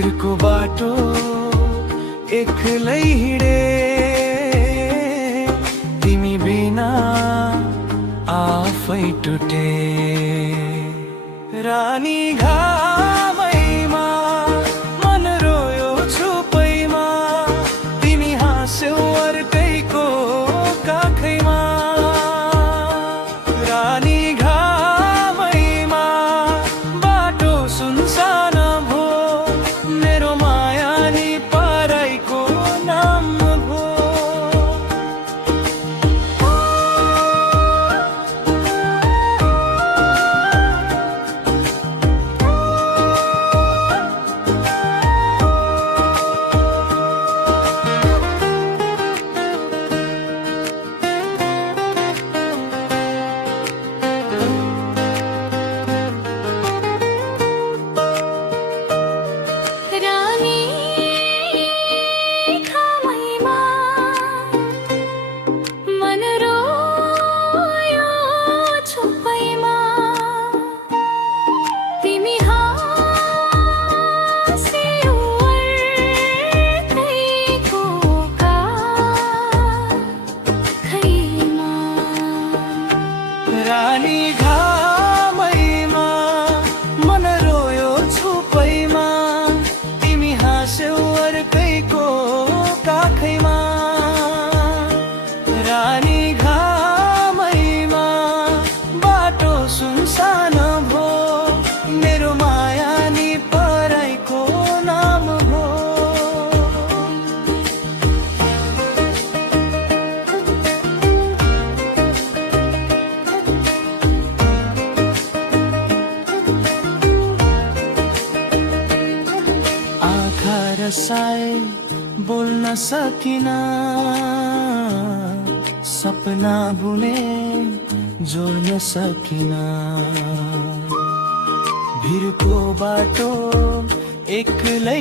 भिरको बाटो एक्लै हिँडे तिमी बिना आफै टुटे रानी घामैमा मन रोयो छुपैमा तिमी हाँस्यौ अर्कैको काखैमा रानी घामैमा बाटो सुनसान भो मेरो माया नि पराईको नाम भो रानी घामैमा मन रोयो छुपैमा तिमी हाँस्यौ अर्कैको काखैमा रानी घामैमा बाटो सुनसान भो मेरो माया नि पराईको नाम भो रसाए बोल्न सकिना सपना बुने जोड्न सकिना भिरको बाटो एक्लै